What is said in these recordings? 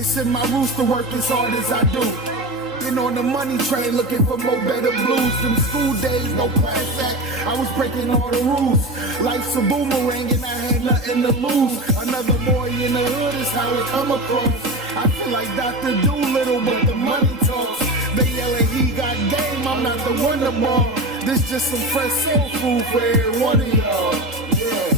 It's in my roots to work as hard as I do. Been on the money train looking for more better blues. Them school days, no class act, I was breaking all the rules. Life's a boomerang and I had nothing to lose. Another boy in the hood is how it come across. I feel like Dr. Doolittle, but the money talks. They yelling he got game, I'm not the wonder ball. This just some fresh soul food for every one of y'all. Yeah.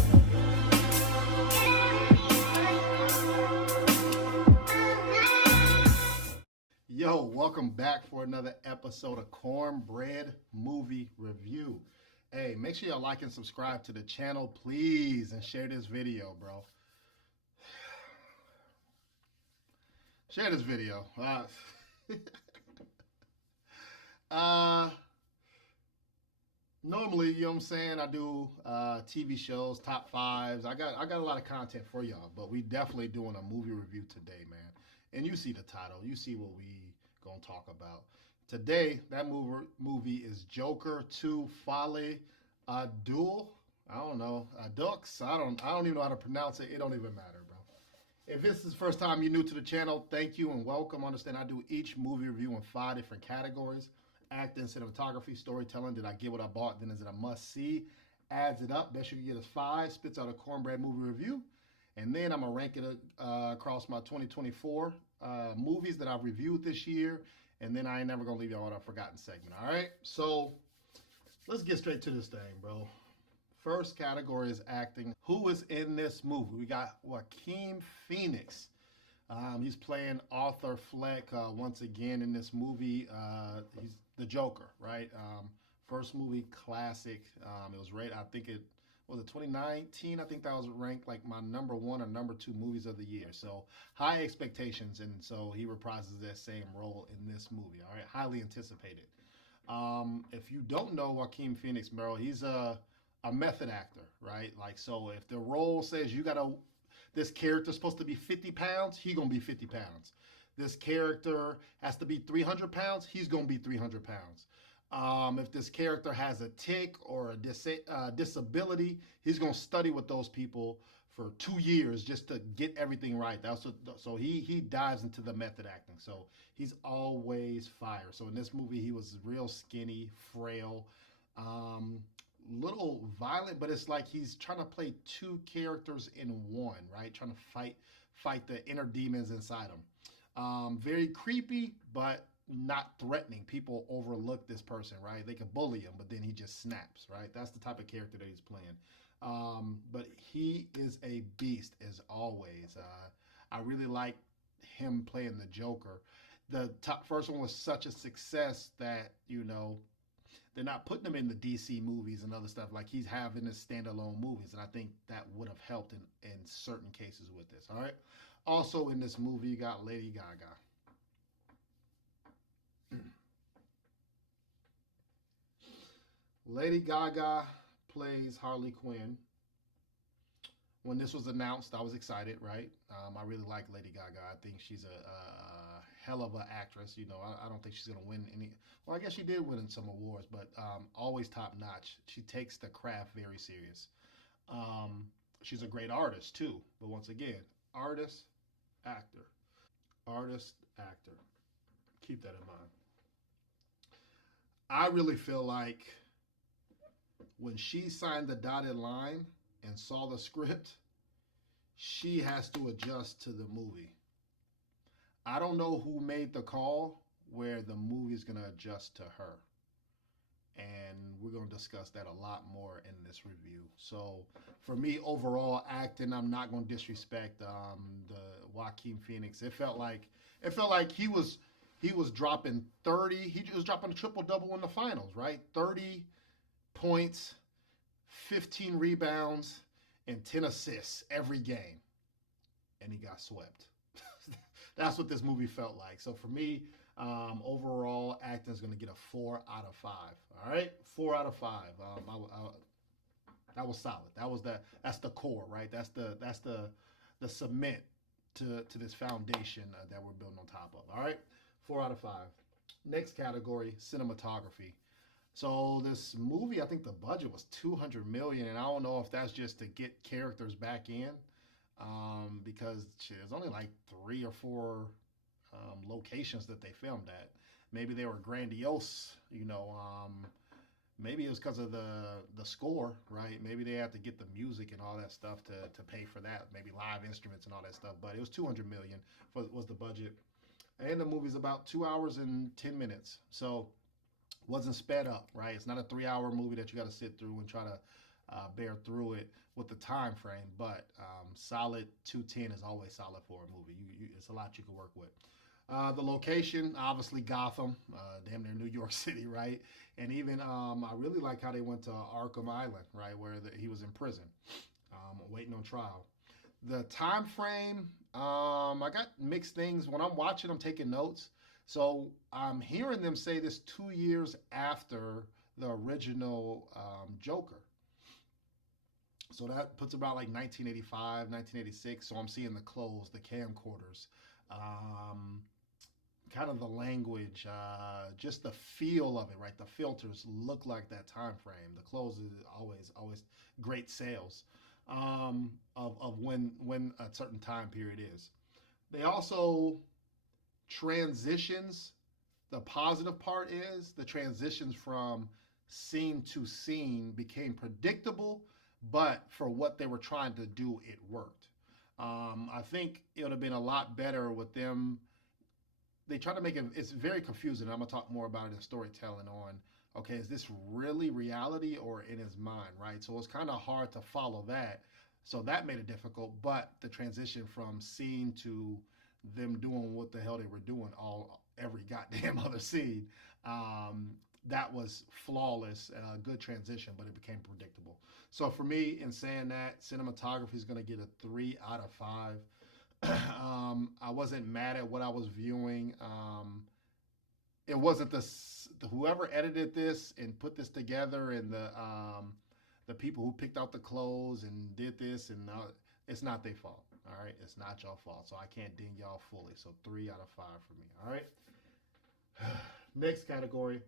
Yo, welcome back for another episode of Cornbread Movie Review. Hey, make sure y'all like and subscribe to the channel, please, and share this video, bro. Share this video. Normally, you know what I'm saying, I do TV shows, top fives. I got a lot of content for y'all, but we definitely doing a movie review today, man. And you see the title, you see what we gonna talk about. Today, that movie is Joker 2 Folie, Deux. I don't know, Dux. I don't even know how to pronounce it. It don't even matter, bro. If this is the first time you're new to the channel, thank you and welcome. Understand I do each movie review in 5 different categories: acting, cinematography, storytelling. Did I get what I bought? Then is it a must see? Adds it up. Best you can get is 5. Spits out a Cornbread movie review. And then I'm going to rank it across my 2024 movies that I've reviewed this year. And then I ain't never going to leave y'all with a forgotten segment. All right? So let's get straight to this thing, bro. First category is acting. Who is in this movie? We got Joaquin Phoenix. He's playing Arthur Fleck once again in this movie. He's the Joker, right? First movie classic. It was rated, I think it was 2019. I think that was ranked like my number 1 or number 2 movies of the year. So high expectations, and so he reprises that same role in this movie. All right, highly anticipated. If you don't know Joaquin Phoenix, bro, he's a method actor, right? Like, so if the role says this character's supposed to be 50 pounds, he's gonna be 50 pounds. This character has to be 300 pounds, he's gonna be 300 pounds. If this character has a tic or a disability, he's gonna study with those people for 2 years just to get everything right. So he dives into the method acting. So he's always fire. So in this movie, he was real skinny, frail, little violent, but it's like he's trying to play 2 characters in one, right? Trying to fight the inner demons inside him. Very creepy, but not threatening. People overlook this person, right? They can bully him, but then he just snaps, right? That's the type of character that he's playing. But he is a beast as always. I really like him playing the Joker. The first one was such a success that, you know, they're not putting him in the DC movies and other stuff. Like, he's having his standalone movies, and I think that would have helped in certain cases with this. All right. Also in this movie, you got Lady Gaga. Lady Gaga plays Harley Quinn. When this was announced, I was excited, right? I really like Lady Gaga. I think she's a hell of an actress. You know, I don't think she's going to win any. Well, I guess she did win in some awards, but always top notch. She takes the craft very serious. She's a great artist too. But once again, artist, actor. Artist, actor. Keep that in mind. I really feel like when she signed the dotted line and saw the script, she has to adjust to the movie. I don't know who made the call where the movie is going to adjust to her. And we're going to discuss that a lot more in this review. So for me, overall acting, I'm not going to disrespect the Joaquin Phoenix. It felt like he was dropping 30. He was dropping a triple-double in the finals, right? 30 points, 15 rebounds, and 10 assists every game. And he got swept. That's what this movie felt like. So for me, overall acting is going to get a 4 out of 5. All right, 4 out of 5. That was solid. That's the core, right? That's the cement to this foundation that we're building on top of. All right, 4 out of 5. Next category, cinematography. So this movie, I think the budget was $200 million, and I don't know if that's just to get characters back in. because shit, there's only like 3 or 4 locations that they filmed at. Maybe they were grandiose, maybe it was because of the score, right? Maybe they had to get the music and all that stuff to pay for that. Maybe live instruments and all that stuff. But it was 200 million was the budget, and the movie's about 2 hours and 10 minutes. So wasn't sped up, right? It's not a 3 hour movie that you got to sit through and try to bear through it with the time frame. But solid 210 is always solid for a movie. It's a lot you can work with. The location, obviously Gotham, damn near New York City, right? And even I really like how they went to Arkham Island, right, where he was in prison, waiting on trial. The time frame, I got mixed things. When I'm watching, I'm taking notes. So I'm hearing them say this 2 years after the original Joker. So that puts about like 1985, 1986. So I'm seeing the clothes, the camcorders, um, kind of the language, just the feel of it, right? The filters look like that time frame. The clothes is always great sales of when a certain time period is. They also transitions. The positive part is the transitions from scene to scene became predictable, but for what they were trying to do, it worked. I think it would have been a lot better with them. They try to make it, it's very confusing. I'm going to talk more about it in storytelling on, okay, is this really reality or in his mind, right? So it's kind of hard to follow that. So that made it difficult, but the transition from scene to them doing what the hell they were doing every goddamn other scene, that was flawless, good transition, but it became predictable. So for me, in saying that, cinematography is going to get a 3 out of 5. I wasn't mad at what I was viewing. It wasn't whoever edited this and put this together, and the people who picked out the clothes and did this, and it's not their fault. All right, it's not your fault, so I can't ding y'all fully. So 3 out of 5 for me. All right. Next category,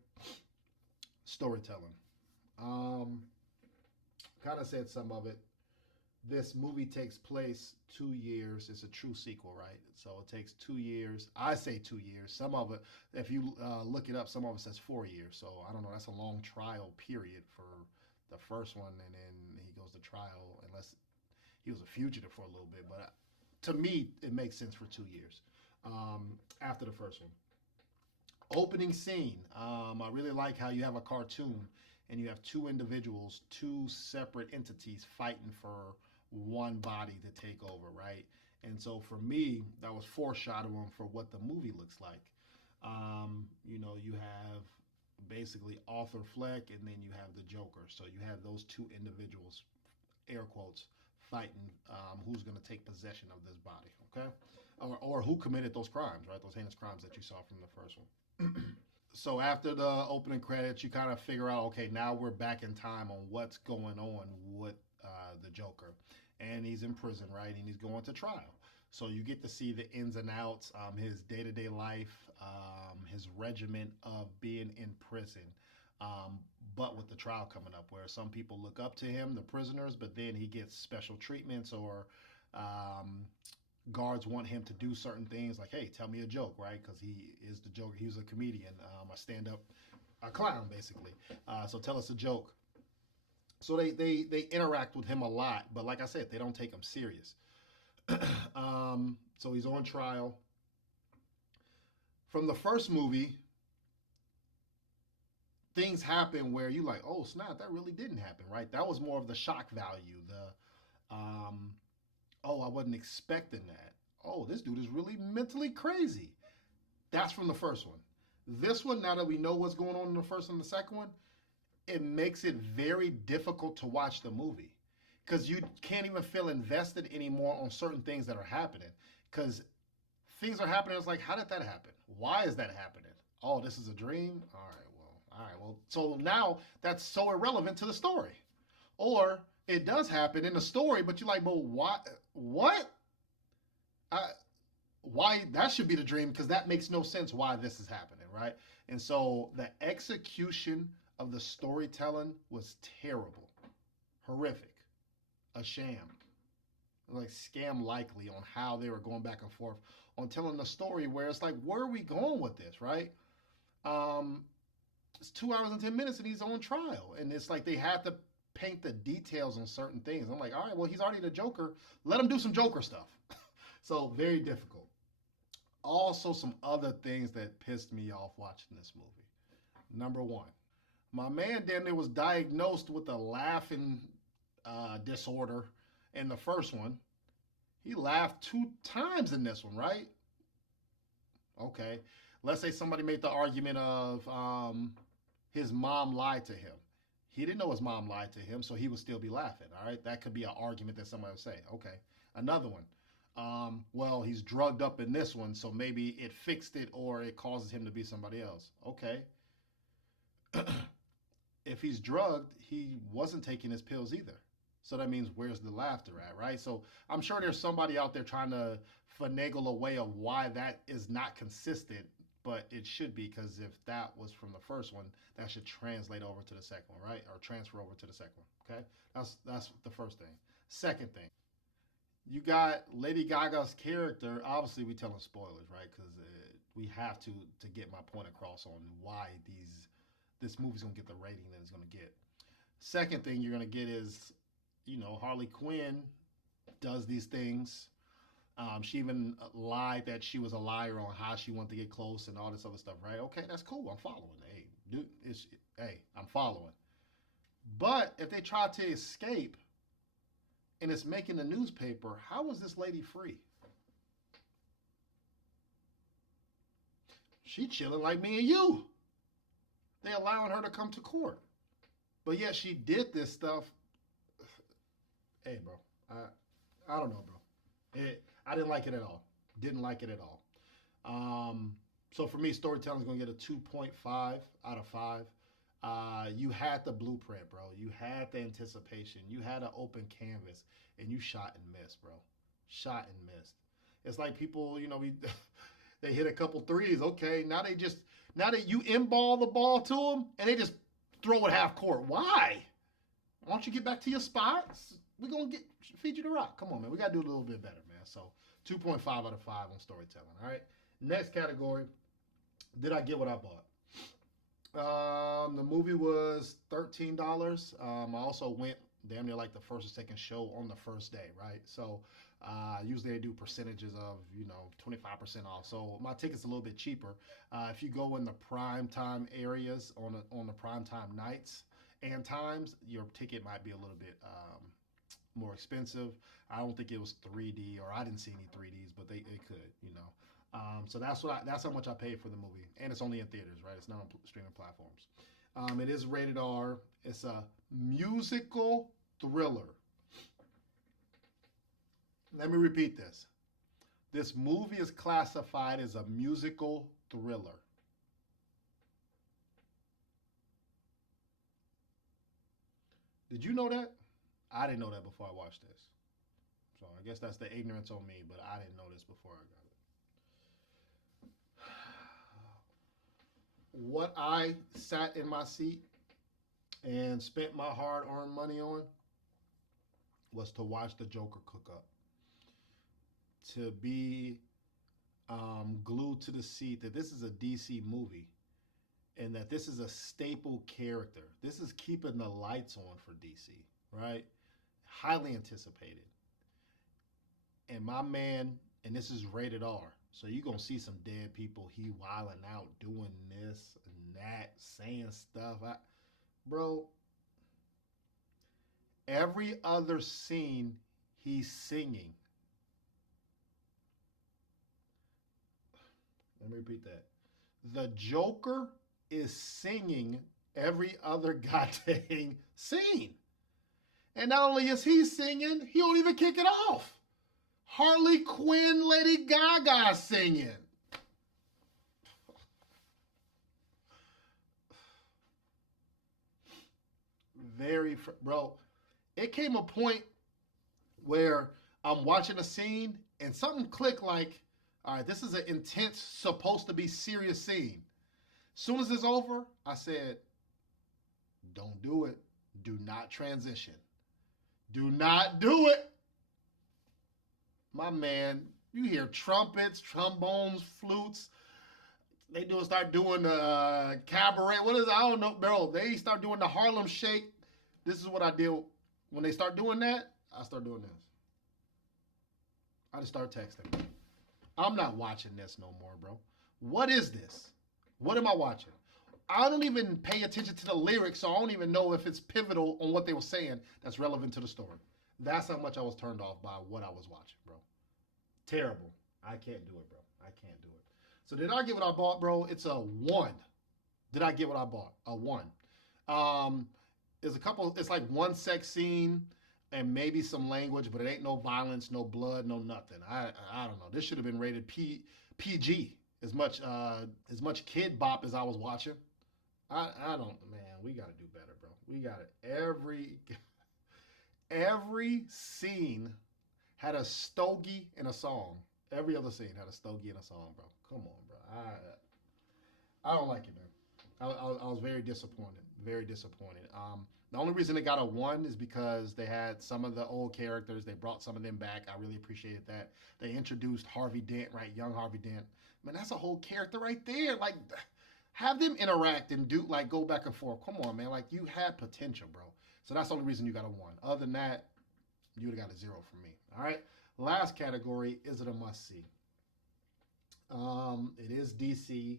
storytelling. Kind of said some of it. This movie takes place 2 years. It's a true sequel, right? So it takes 2 years. I say 2 years. Some of it, if you look it up, some of it says 4 years. So I don't know. That's a long trial period for the first one, and then he goes to trial unless he was a fugitive for a little bit. But to me, it makes sense for 2 years after the first one. Opening scene. I really like how you have a cartoon and you have two individuals, two separate entities fighting for one body to take over, right? And so for me, that was foreshadowing for what the movie looks like. You have basically Arthur Fleck, and then you have the Joker. So you have those two individuals, air quotes, fighting who's going to take possession of this body, okay? Or who committed those crimes, right? Those heinous crimes that you saw from the first one. So after the opening credits, you kind of figure out, okay, now we're back in time on what's going on with the Joker. And he's in prison, right? And he's going to trial. So you get to see the ins and outs, his day-to-day life, his regiment of being in prison. But with the trial coming up, where some people look up to him, the prisoners, but then he gets special treatments, or guards want him to do certain things, like, hey, tell me a joke, right? Because he is the Joker. He was a comedian, a stand-up, a clown, basically. So tell us a joke. So they interact with him a lot, but like I said, they don't take him serious. So he's on trial. From the first movie, things happen where you like, oh snap, that really didn't happen, right? That was more of the shock value. Oh, I wasn't expecting that. Oh, this dude is really mentally crazy. That's from the first one. This one, now that we know what's going on in the first and the second one, it makes it very difficult to watch the movie because you can't even feel invested anymore on certain things that are happening, because things are happening. It's like, how did that happen? Why is that happening? Oh, this is a dream? All right, well, so now that's so irrelevant to the story. Or it does happen in the story, but you're like, well, why? What? Why that should be the dream, because that makes no sense why this is happening, right? And so the execution of the storytelling was terrible, horrific, a sham. like scam likely on how they were going back and forth on telling the story. Where it's like, where are we going with this, right? Um, it's 2 hours and 10 minutes, and he's on trial, and it's like they had to paint the details on certain things. I'm like, all right, well, he's already the Joker. Let him do some Joker stuff. So very difficult. Also, some other things that pissed me off watching this movie. Number one, my man damn near was diagnosed with a laughing disorder in the first one. He laughed 2 times in this one, right? Okay. Let's say somebody made the argument of his mom lied to him. He didn't know his mom lied to him, so he would still be laughing. All right, that could be an argument that somebody would say. Okay, another one. Well, he's drugged up in this one, so maybe it fixed it or it causes him to be somebody else. Okay. If he's drugged, he wasn't taking his pills either. So that means where's the laughter at, right? So I'm sure there's somebody out there trying to finagle a way of why that is not consistent, but it should be, because if that was from the first one, that should translate over to the second one, right? Or transfer over to the second one. Okay, that's the first thing. Second thing, you got Lady Gaga's character. Obviously, we telling spoilers, right? Because we have to get my point across on why this movie's gonna get the rating that it's gonna get. Second thing you're gonna get is, Harley Quinn does these things. She even lied that she was a liar on how she wanted to get close and all this other stuff, right? Okay, that's cool. I'm following. Hey, dude, I'm following. But if they try to escape and it's making the newspaper, how is this lady free? She chilling like me and you. They allowing her to come to court. But yet she did this stuff. Hey, bro. I don't know, bro. I didn't like it at all. Didn't like it at all. So for me, storytelling is going to get a 2.5 out of 5. You had the blueprint, bro. You had the anticipation. You had an open canvas, and you shot and missed, bro. Shot and missed. It's like people, they hit a couple threes. Okay, now that you inball the ball to them, and they just throw it half court. Why? Why don't you get back to your spots? We're going to feed you the rock. Come on, man. We got to do a little bit better, man. So 2.5 out of 5 on storytelling. All right. Next category. Did I get what I bought? The movie was $13. I also went damn near like the first or second show on the first day, right? So usually they do percentages of 25% off. So my ticket's a little bit cheaper. If you go in the prime time areas on the prime time nights and times, your ticket might be a little bit more expensive. I don't think it was 3D, or I didn't see any 3Ds, but they could, So that's how much I paid for the movie, and it's only in theaters, right? It's not on streaming platforms. It is rated R. It's a musical thriller. Let me repeat this. This movie is classified as a musical thriller. Did you know that? I didn't know that before I watched this. So I guess that's the ignorance on me, but I didn't know this before I got it. What I sat in my seat and spent my hard-earned money on was to watch the Joker cook up. To be glued to the seat that this is a DC movie and that this is a staple character. This is keeping the lights on for DC, right? Highly anticipated. And my man, and this is rated R, so you're going to see some dead people. He wilding out, doing this and that, saying stuff. Bro, every other scene, he's singing. Let me repeat that. The Joker is singing every other goddamn scene. And not only is he singing, he don't even kick it off. Harley Quinn, Lady Gaga singing. Bro, it came a point where I'm watching a scene and something clicked like, all right, this is an intense, supposed to be serious scene. Soon as it's over, I said, don't do it. Do not transition. Do not do it. My man, you hear trumpets, trombones, flutes. They start doing the cabaret. What is it? I don't know, bro. They start doing the Harlem Shake. This is what I do when they start doing that. I start doing this. I just start texting. I'm not watching this no more, bro. What is this? What am I watching? I don't even pay attention to the lyrics, so I don't even know if it's pivotal on what they were saying that's relevant to the story. That's how much I was turned off by what I was watching, bro. Terrible. I can't do it, bro. I can't do it. So did I get what I bought, bro? It's a 1. Did I get what I bought? A 1. There's a couple. It's like one sex scene and maybe some language, but it ain't no violence, no blood, no nothing. I don't know. This should have been rated PG. As much kid bop as I was watching. I don't, man. We got to do better, bro. We got it. Every scene had a stogie in a song. Every other scene had a stogie in a song, bro. Come on, bro. I don't like it, man. I was very disappointed. Very disappointed. The only reason it got a 1 is because they had some of the old characters. They brought some of them back. I really appreciated that. They introduced Harvey Dent, right? Young Harvey Dent. Man, that's a whole character right there. Like, have them interact and do, like, go back and forth. Come on, man. Like, you had potential, bro. So that's the only reason you got a 1. Other than that, you would have got a 0 from me. All right? Last category, is it a must-see? It is DC.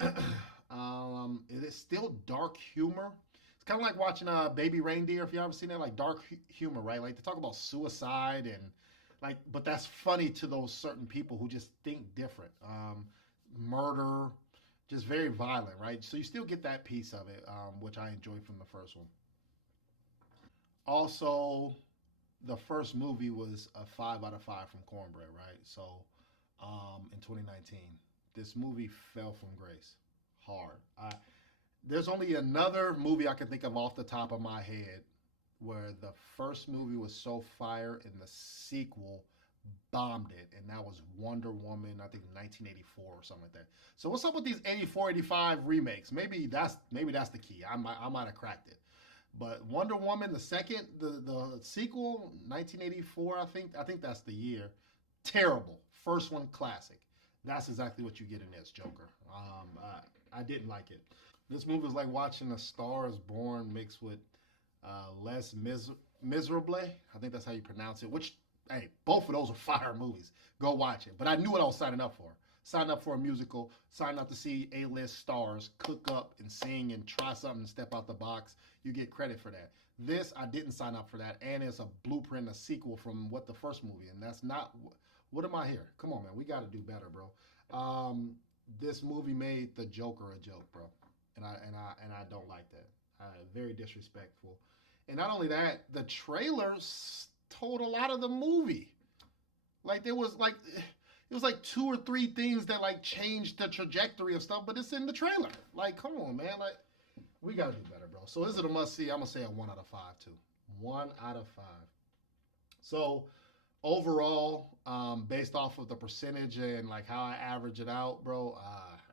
It is still dark humor. It's kind of like watching Baby Reindeer, if you ever seen that, like dark humor, right? Like they talk about suicide and like, but that's funny to those certain people who just think different. Murder, just very violent, right? So you still get that piece of it, which I enjoyed from the first one. Also, the first movie was a 5 out of 5 from Cornbread, right? So in 2019, this movie fell from grace hard. There's only another movie I can think of off the top of my head where the first movie was so fire and the sequel bombed it, and that was Wonder Woman, I think 1984 or something like that. So what's up with these 84, 85 remakes? Maybe that's the key. I might have cracked it. But Wonder Woman, the second, the sequel, 1984, I think that's the year. Terrible. First one, classic. That's exactly what you get in this Joker. I didn't like it. This movie is like watching A Star Is Born mixed with Miserable. I think that's how you pronounce it. Which, hey, both of those are fire movies. Go watch it. But I knew what I was signing up for. Sign up for a musical. Sign up to see A-list stars cook up and sing and try something and step out the box. You get credit for that. This, I didn't sign up for that. And it's a blueprint, a sequel from what the first movie. And that's not... What am I here? Come on, man. We got to do better, bro. This movie made the Joker a joke, bro. And I don't like that. Very disrespectful. And not only that, the trailers told a lot of the movie. Like there was like it was like 2 or 3 things that like changed the trajectory of stuff, but it's in the trailer. Like, come on, man. Like, we gotta do better, bro. So is it a must see? I'm gonna say a 1 out of 5 too. 1 out of 5. So overall, based off of the percentage and like how I average it out, bro,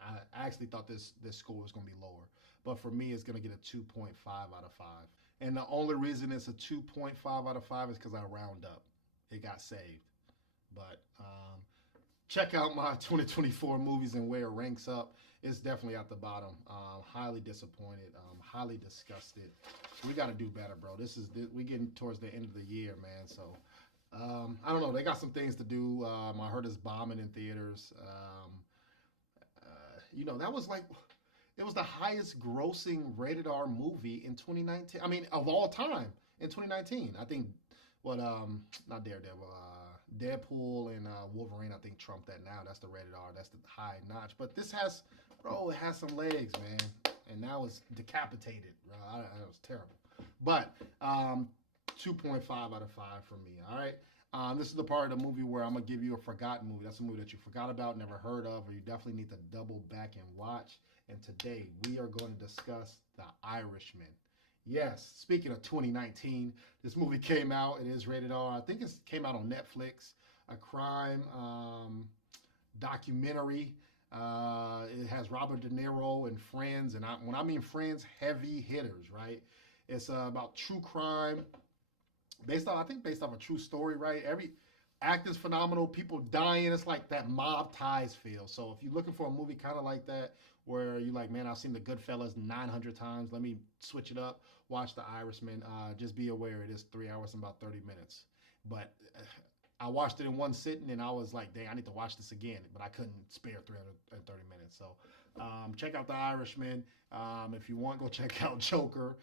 I actually thought this score was gonna be lower. But for me, it's gonna get a 2.5 out of 5. And the only reason it's a 2.5 out of 5 is because I round up. It got saved. But check out my 2024 movies and where it ranks up. It's definitely at the bottom. Highly disappointed. Highly disgusted. We got to do better, bro. We getting towards the end of the year, man. So I don't know. They got some things to do. I heard it's bombing in theaters. That was like, it was the highest grossing rated R movie in 2019. I mean, of all time in 2019. I think not Daredevil, Deadpool and Wolverine, I think trumped that now. That's the rated R. That's the high notch. But this has, bro, it has some legs, man. And now it's decapitated. It was terrible. But 2.5 out of 5 for me. All right. This is the part of the movie where I'm going to give you a forgotten movie. That's a movie that you forgot about, never heard of, or you definitely need to double back and watch. And today we are going to discuss The Irishman. Yes, speaking of 2019, this movie came out. It is rated R. I think it came out on Netflix. A crime documentary. It has Robert De Niro and friends. And when I mean friends, heavy hitters, right? It's about true crime. Based off a true story, right? acting's phenomenal. People dying. It's like that mob ties feel. So if you're looking for a movie kind of like that, where you're like, man, I've seen The Goodfellas 900 times. Let me switch it up. Watch The Irishman. Just be aware it is 3 hours and about 30 minutes. But I watched it in one sitting, and I was like, dang, I need to watch this again. But I couldn't spare 330 minutes. So check out The Irishman. If you want, go check out Joker.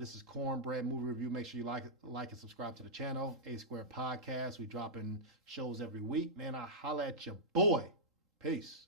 This is Cornbread Movie Review. Make sure you like and subscribe to the channel. A Square Podcast. We dropping shows every week. Man, I holla at your boy. Peace.